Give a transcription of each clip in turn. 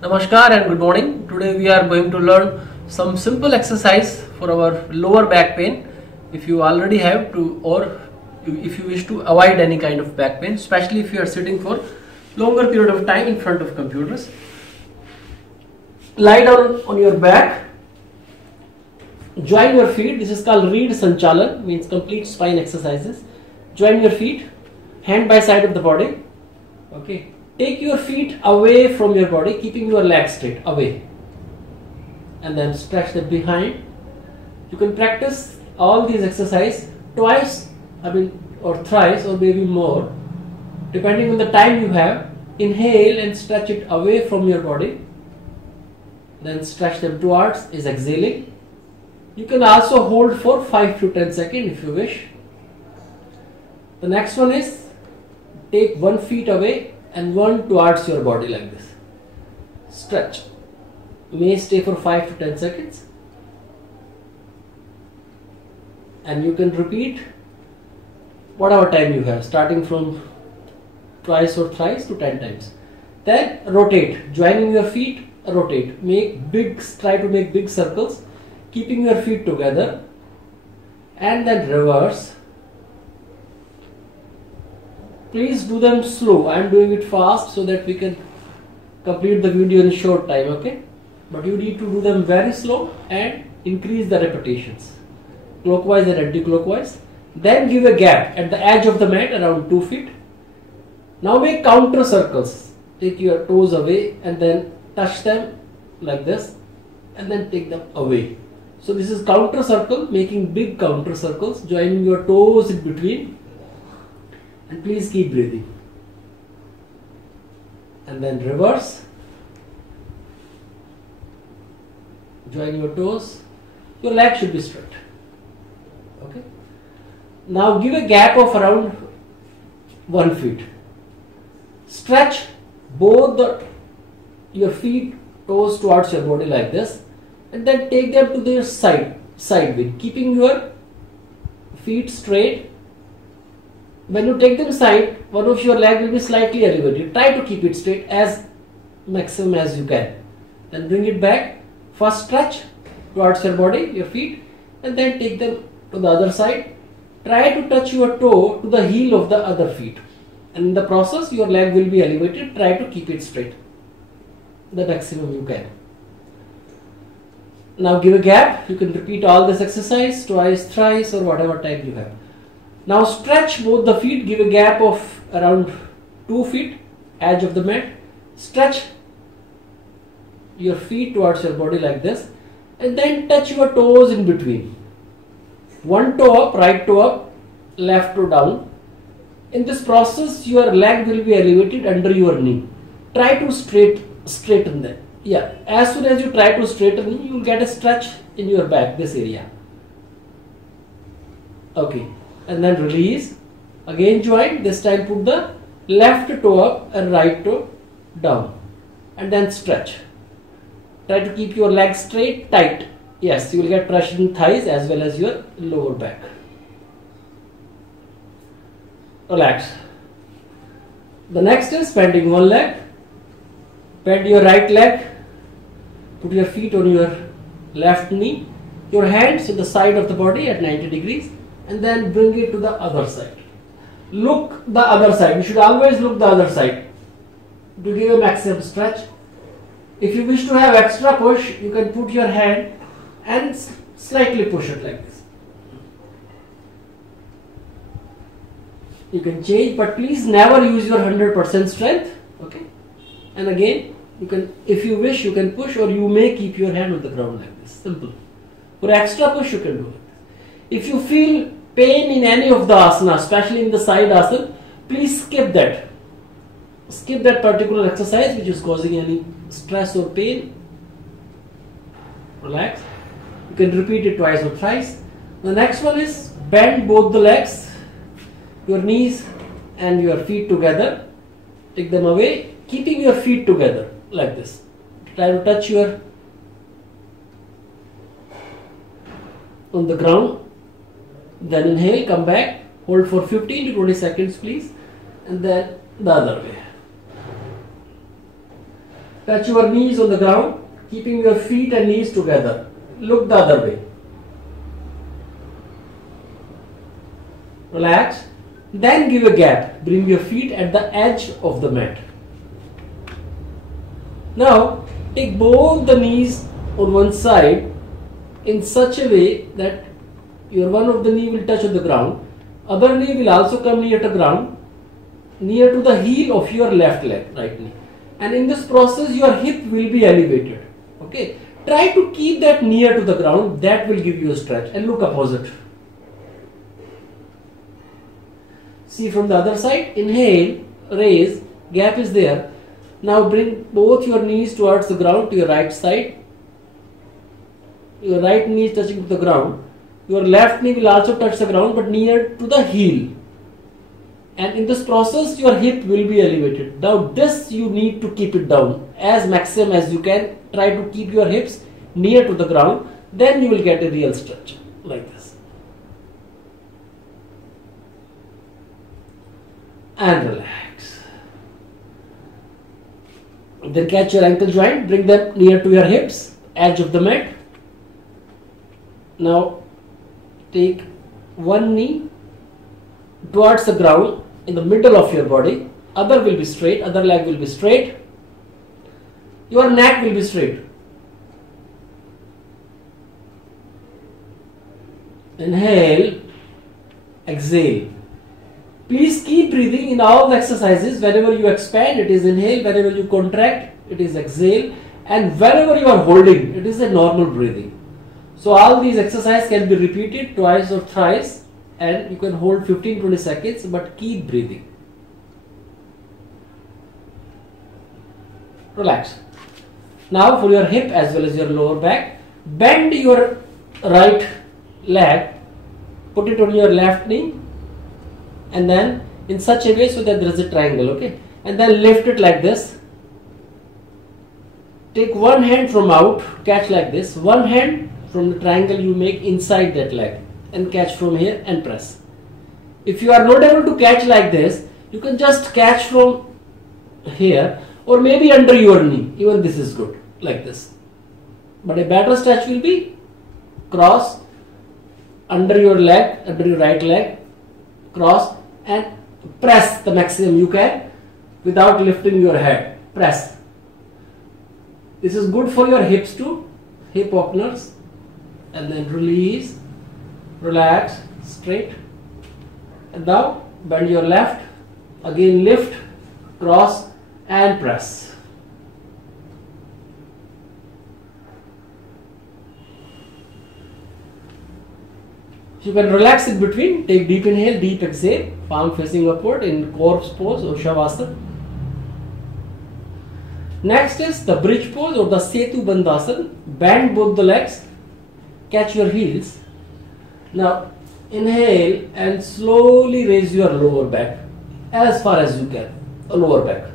Namaskar and good morning. Today we are going to learn some simple exercise for our lower back pain. If you already have to, or if you wish to avoid any kind of back pain, especially if you are sitting for longer period of time in front of computers. Lie down on your back. Join your feet. This is called Reed Sanchalan, means complete spine exercises. Join your feet, hand by side of the body. Okay. Take your feet away from your body, keeping your legs straight, away. And then stretch them behind. You can practice all these exercises twice, or thrice, or maybe more, depending on the time you have. Inhale and stretch it away from your body. Then stretch them towards, is exhaling. You can also hold for 5 to 10 seconds if you wish. The next one is take one foot away and one towards your body like this. Stretch. May stay for 5 to 10 seconds. And you can repeat whatever time you have, starting from twice or thrice to 10 times. Then rotate. Joining your feet, rotate. Try to make big circles, keeping your feet together. And then reverse. Please do them slow. I am doing it fast so that we can complete the video in a short time, okay? But you need to do them very slow and increase the repetitions, clockwise and anti-clockwise. Then give a gap at the edge of the mat around 2 feet. Now make counter circles. Take your toes away and then touch them like this and then take them away. So this is counter circle, making big counter circles, joining your toes in between. And please keep breathing. And then reverse. Join your toes. Your leg should be straight. Okay. Now give a gap of around 1 foot. Stretch both your feet, toes towards your body like this, and then take them to their side, keeping your feet straight. When you take them side, one of your leg will be slightly elevated. Try to keep it straight as maximum as you can. Then bring it back. First stretch towards your body, your feet, and then take them to the other side. Try to touch your toe to the heel of the other feet. And in the process, your leg will be elevated. Try to keep it straight, the maximum you can. Now give a gap. You can repeat all this exercise twice, thrice, or whatever time you have. Now stretch both the feet, give a gap of around 2 feet, edge of the mat. Stretch your feet towards your body like this, and then touch your toes in between. One toe up, right toe up, left toe down. In this process, your leg will be elevated under your knee. Try to straighten them. Yeah, as soon as you try to straighten, you will get a stretch in your back, this area. Okay. And then release. Again join. This time put the left toe up and right toe down. And then stretch. Try to keep your legs straight, tight. Yes, you will get pressure in thighs as well as your lower back. Relax. The next is bending one leg. Bend your right leg. Put your feet on your left knee. Your hands on the side of the body at 90 degrees. And then bring it to the other side. Look the other side. You should always look the other side to give a maximum stretch. If you wish to have extra push, you can put your hand and slightly push it like this. You can change, but please never use your 100% strength. Okay. And again, you can, if you wish, you can push, or you may keep your hand on the ground like this. Simple. For extra push, you can do it. If you feel pain in any of the asana, especially in the side asana, please skip that. Skip that particular exercise which is causing any stress or pain. Relax. You can repeat it twice or thrice. The next one is bend both the legs, your knees and your feet together. Take them away, keeping your feet together like this. Try to touch your on the ground. Then inhale, come back, hold for 15 to 20 seconds please, and then the other way. Touch your knees on the ground, keeping your feet and knees together. Look the other way. Relax. Then give a gap. Bring your feet at the edge of the mat. Now take both the knees on one side in such a way that your one of the knee will touch on the ground. Other knee will also come near to the ground, near to the heel of your left leg, right knee. And in this process your hip will be elevated. Okay. Try to keep that near to the ground. That will give you a stretch. And look opposite. See from the other side. Inhale, raise, gap is there. Now bring both your knees towards the ground to your right side. Your right knee is touching to the ground. Your left knee will also touch the ground but near to the heel. And in this process your hip will be elevated. Now this you need to keep it down as maximum as you can. Try to keep your hips near to the ground. Then you will get a real stretch like this. And relax. Then catch your ankle joint. Bring them near to your hips, edge of the mat. Now take one knee towards the ground in the middle of your body. Other will be straight, other leg will be straight. Your neck will be straight. Inhale, exhale. Please keep breathing in all the exercises. Whenever you expand, it is inhale. Whenever you contract, it is exhale. And whenever you are holding, it is a normal breathing. So all these exercises can be repeated twice or thrice, and you can hold 15-20 seconds, but keep breathing. Relax. Now for your hip as well as your lower back, bend your right leg, put it on your left knee, and then in such a way so that there is a triangle, okay? And then lift it like this. Take one hand from out, catch like this. One hand from the triangle you make inside that leg and catch from here and press. If you are not able to catch like this, you can just catch from here or maybe under your knee. Even this is good, like this. But a better stretch will be cross under your leg, under your right leg, cross and press the maximum you can without lifting your head. Press. This is good for your hips too, hip openers. And then release, relax, straight. And now bend your left, again lift, cross and press. You can relax in between. Take deep inhale, deep exhale, palm facing upward in corpse pose or Shavasana. Next is the bridge pose or the Setu Bandhasana. Bend both the legs, catch your heels. Now inhale and slowly raise your lower back as far as you can, lower back.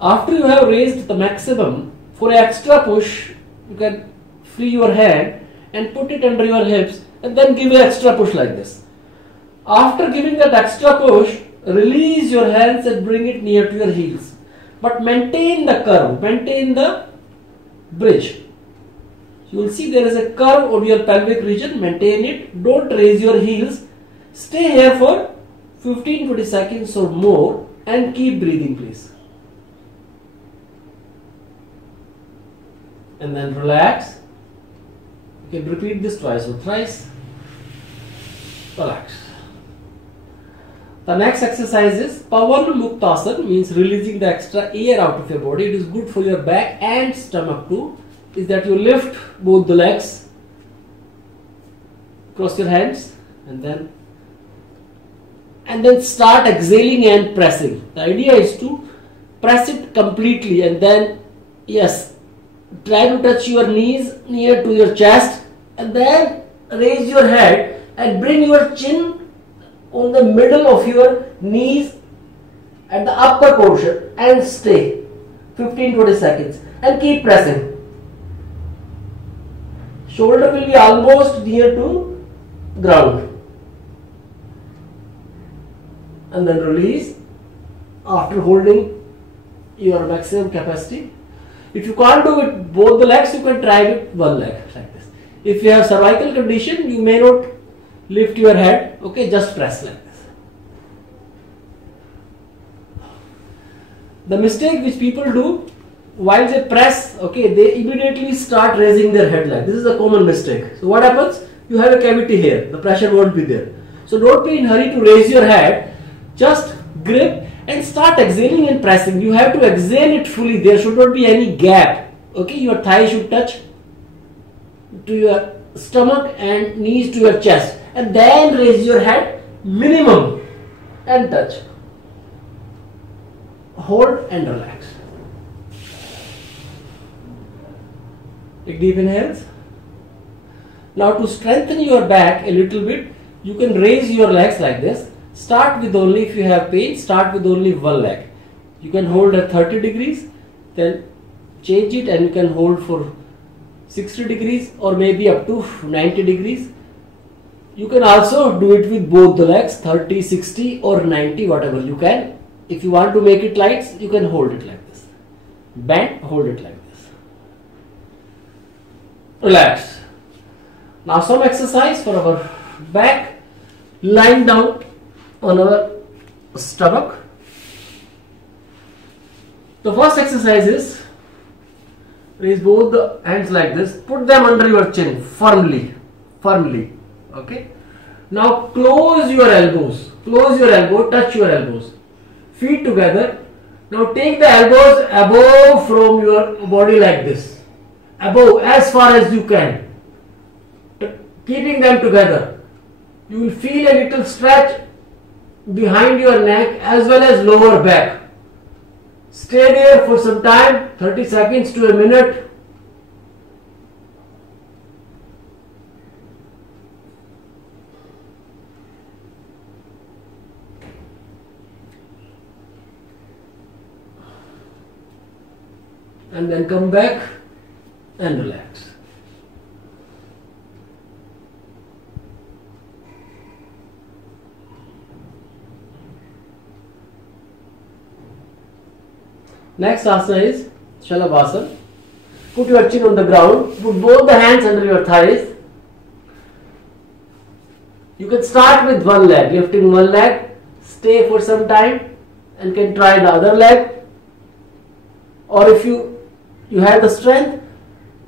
After you have raised the maximum, for an extra push, you can free your hand and put it under your hips and then give an extra push like this. After giving that extra push, release your hands and bring it near to your heels. But maintain the curve, maintain the bridge. You will see there is a curve on your pelvic region, maintain it, don't raise your heels. Stay here for 15-20 seconds or more and keep breathing please. And then relax. You can repeat this twice or thrice. Relax. The next exercise is Pavan Muktasana, means releasing the extra air out of your body. It is good for your back and stomach too. Is that you lift both the legs, cross your hands and then start exhaling and pressing. The idea is to press it completely and then yes, try to touch your knees near to your chest and then raise your head and bring your chin on the middle of your knees at the upper portion and stay 15-20 seconds and keep pressing. Shoulder will be almost near to ground. And then release after holding your maximum capacity. If you can't do it both the legs, you can try with one leg like this. If you have cervical condition, you may not lift your head, okay, just press like this. The mistake which people do while they press, okay, they immediately start raising their head like this. Is a common mistake. So what happens? You have a cavity here, the pressure won't be there. So don't be in hurry to raise your head, just grip and start exhaling and pressing. You have to exhale it fully, there should not be any gap, okay, your thigh should touch to your stomach and knees to your chest, and then raise your head minimum and touch. Hold and relax. Take deep inhales. Now to strengthen your back a little bit, you can raise your legs like this. Start with only, if you have pain, start with only one leg. You can hold at 30 degrees, then change it and you can hold for 60 degrees or maybe up to 90 degrees. You can also do it with both the legs, 30, 60 or 90, whatever you can. If you want to make it light, you can hold it like this. Bend, hold it like this. Relax. Now some exercise for our back, lying down on our stomach. The first exercise is raise both the hands like this, put them under your chin firmly, okay. Now close your elbows, touch your elbows, feet together. Now take the elbows above from your body like this, above as far as you can, keeping them together. You will feel a little stretch behind your neck as well as lower back. Stay there for some time, 30 seconds to a minute. And then come back and relax. Next asana is Shalabhasana. Put your chin on the ground, put both the hands under your thighs. You can start with one leg, lifting one leg, stay for some time and can try the other leg. Or if you have the strength,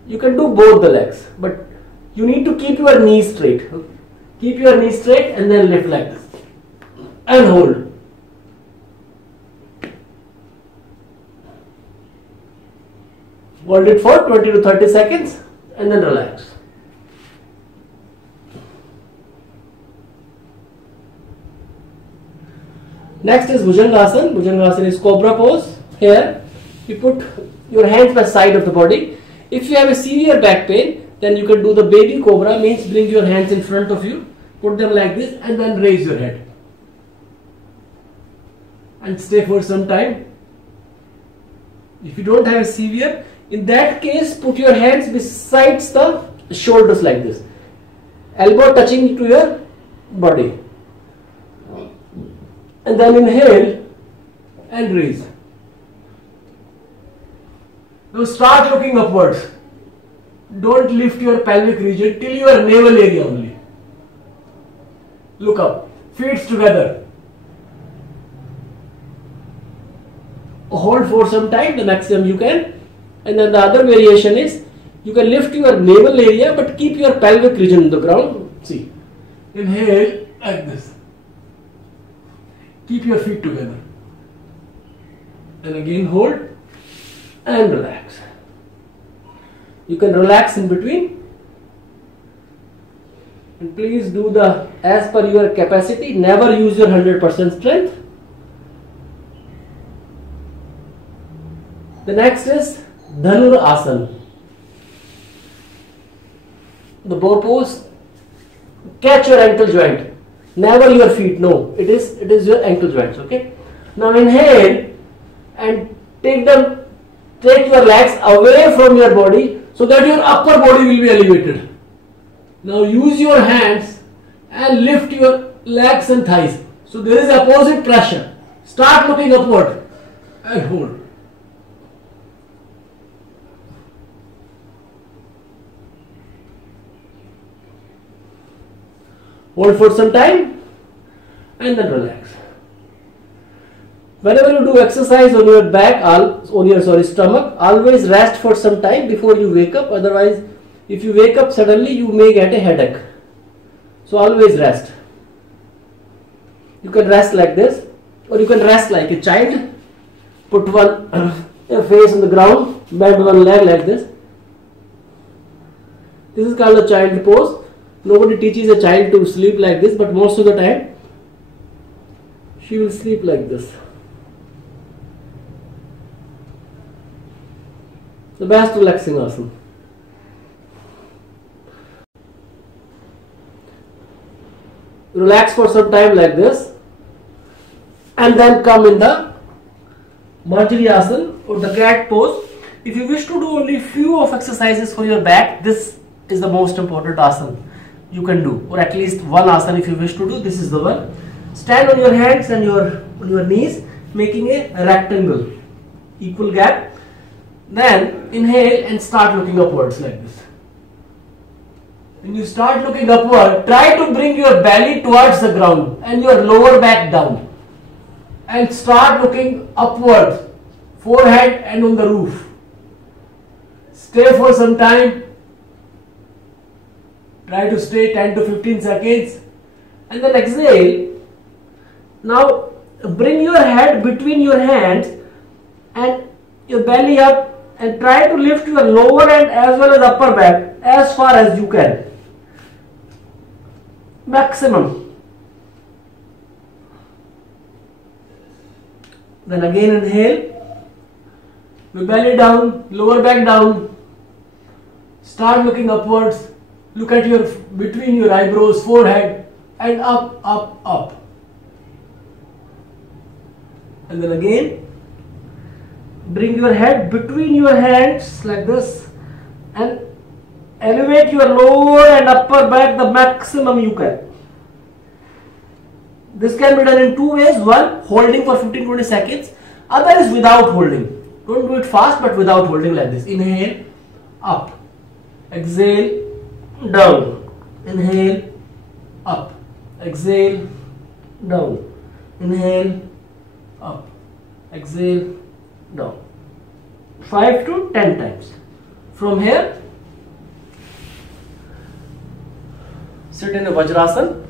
you can do both the legs. But you need to keep your knees straight. Keep your knees straight and then lift like this. And hold. Hold it for 20 to 30 seconds and then relax. Next is Bhujangasana. Bhujangasana is Cobra pose. Here you put your hands by side of the body. If you have a severe back pain, then you can do the baby cobra, means bring your hands in front of you, put them like this and then raise your head. And stay for some time. If you don't have a severe, in that case, put your hands besides the shoulders like this. Elbow touching to your body. And then inhale and raise. Now start looking upwards. Don't lift your pelvic region till your navel area only. Look up. Feet together. Hold for some time, the maximum you can. And then the other variation is, you can lift your navel area but keep your pelvic region on the ground. See, inhale like this. Keep your feet together. And again hold and relax. You can relax in between. And please do the as per your capacity. Never use your 100% strength. The next is Dhanur Asana. The bow pose. Catch your ankle joint. Never your feet. No, it is your ankle joints. Okay. Now inhale and take your legs away from your body so that your upper body will be elevated. Now use your hands and lift your legs and thighs. So there is opposite pressure. Start looking upward and hold. Hold for some time and then relax. Whenever you do exercise on your back, on your stomach, always rest for some time before you wake up. Otherwise, if you wake up suddenly, you may get a headache. So always rest. You can rest like this, or you can rest like a child. Put one face on the ground, bend one leg like this. This is called a child pose. Nobody teaches a child to sleep like this, but most of the time, she will sleep like this. The best relaxing asana. Relax for some time like this, and then come in the Marjariasana or the cat pose. If you wish to do only few of exercises for your back, this is the most important asana you can do, or at least one asana if you wish to do. This is the one. Stand on your hands and on your knees, making a rectangle, equal gap. Then inhale and start looking upwards like this. When you start looking upward, try to bring your belly towards the ground and your lower back down. And start looking upwards, forehead and on the roof. Stay for some time. Try to stay 10 to 15 seconds. And then exhale. Now bring your head between your hands and your belly up, and try to lift your lower end as well as upper back as far as you can. Maximum. Then again inhale. Your belly down, lower back down. Start looking upwards. Look at between your eyebrows, forehead, and up, up, up. And then again. Bring your head between your hands like this and elevate your lower and upper back the maximum you can. This can be done in two ways. One, holding for 15-20 seconds. Other is without holding. Don't do it fast, but without holding like this. Inhale, up. Exhale, down. Inhale, up. Exhale, down. Inhale, up. Exhale, down. 5 to 10 times. From here, sit in a Vajrasana,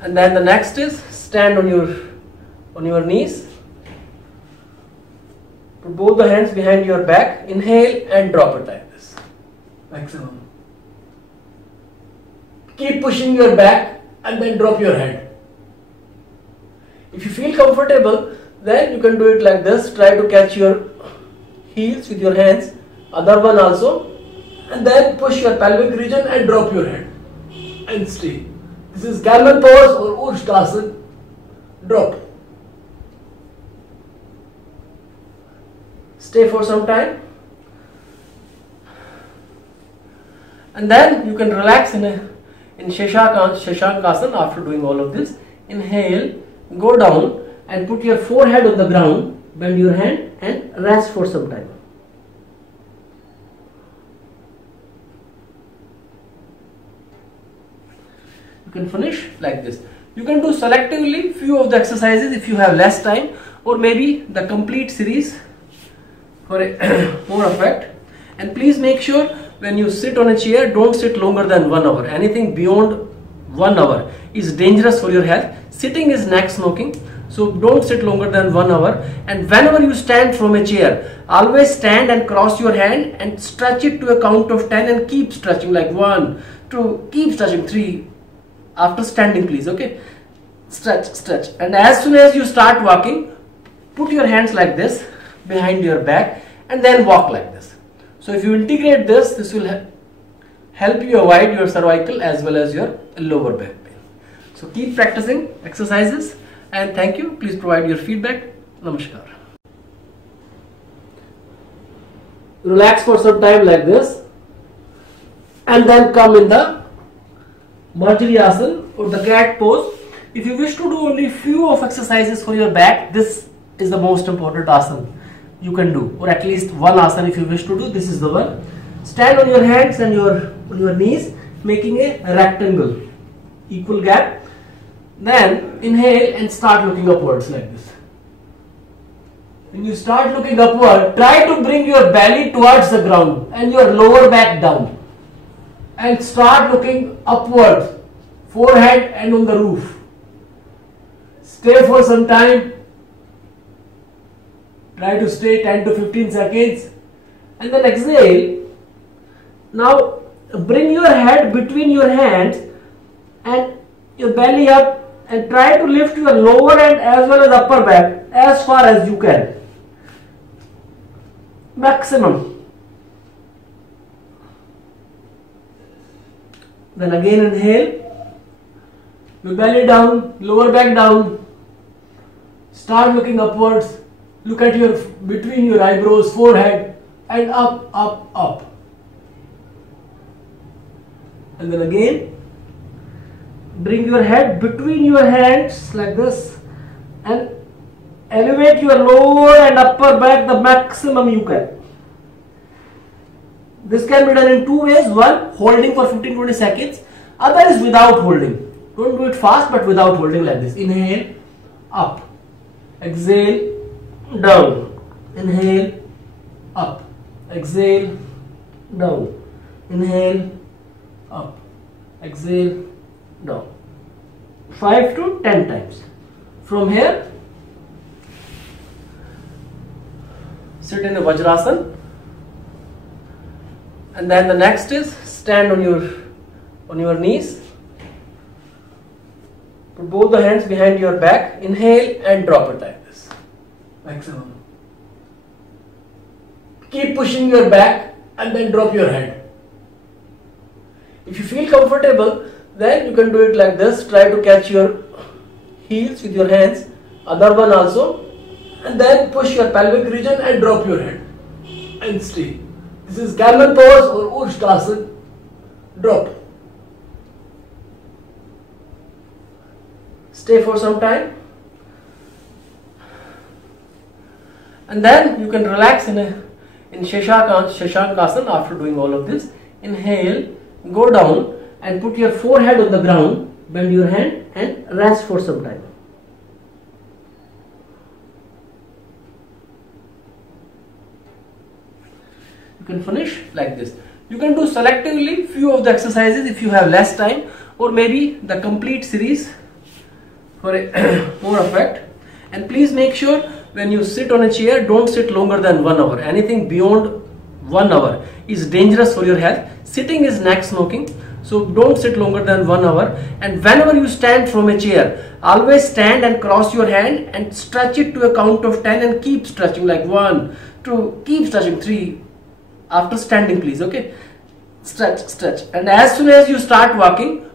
and then the next is stand on your knees. Put both the hands behind your back. Inhale and drop it like this. Maximum. Keep pushing your back and then drop your head. If you feel comfortable, then you can do it like this. Try to catch your heels with your hands. Other one also. And then push your pelvic region and drop your head. And stay. This is camel pose or Ushtasana. Drop. Stay for some time. And then you can relax in Shashankasana after doing all of this. Inhale, go down and put your forehead on the ground, bend your hand and rest for some time. You can finish like this. You can do selectively few of the exercises if you have less time, or maybe the complete series for a more effect. And please make sure when you sit on a chair, don't sit longer than 1 hour. Anything beyond 1 hour is dangerous for your health. Sitting is neck smoking, so don't sit longer than 1 hour. And whenever you stand from a chair, always stand and cross your hand and stretch it to a count of 10 and keep stretching, like 1, 2, keep stretching 3. After standing, please, okay? Stretch, stretch. And as soon as you start walking, put your hands like this behind your back and then walk like this. So if you integrate this, this will help you avoid your cervical as well as your lower back pain. So keep practicing exercises, and thank you. Please provide your feedback. Namaskar. Relax for some time like this and then come in the Marjariasana or the cat pose. If you wish to do only few of exercises for your back, this is the most important asana you can do, or at least one asana if you wish to do. This is the one. Stand on your hands and on your knees, making a rectangle, equal gap. Then inhale and start looking upwards like this. When you start looking upward, try to bring your belly towards the ground and your lower back down. And start looking upwards, forehead and on the roof. Stay for some time. Try to stay 10 to 15 seconds. And then exhale. Now bring your head between your hands and your belly up, and try to lift your lower end as well as upper back as far as you can. Maximum. Then again inhale. Your belly down, lower back down. Start looking upwards. Look at your between your eyebrows, forehead, and up, up, up. And then again, bring your head between your hands like this and elevate your lower and upper back the maximum you can. This can be done in two ways. One, holding for 15-20 seconds. Other is without holding. Don't do it fast, but without holding like this. Inhale, up. Exhale, down. Inhale, up. Exhale, down. Inhale, up. Exhale, down. 5 to 10 times. From here, sit in a Vajrasana. And then the next is stand on your knees. Put both the hands behind your back. Inhale and drop it like this. Maximum. Keep pushing your back and then drop your head. If you feel comfortable, then you can do it like this. Try to catch your heels with your hands. Other one also. And then push your pelvic region and drop your head. And stay. This is camel pose or Ushtasana. Drop. Stay for some time. And then you can relax in Shashankasana after doing all of this. Inhale, go down and put your forehead on the ground. Bend your hand and rest for some time. You can finish like this. You can do selectively few of the exercises if you have less time, or maybe the complete series for a more effect. And please make sure when you sit on a chair, don't sit longer than 1 hour. Anything beyond 1 hour is dangerous for your health. Sitting is neck smoking, so don't sit longer than 1 hour. And whenever you stand from a chair, always stand and cross your hand and stretch it to a count of 10 and keep stretching, like 1, 2, keep stretching, 3. After standing, please, okay? Stretch, stretch. And as soon as you start walking,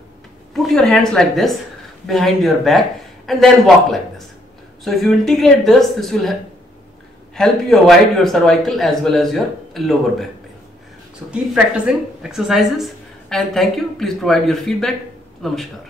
put your hands like this behind your back and then walk like this. So if you integrate this, this will help you avoid your cervical as well as your lower back pain. So keep practicing exercises, and thank you. Please provide your feedback. Namaskar.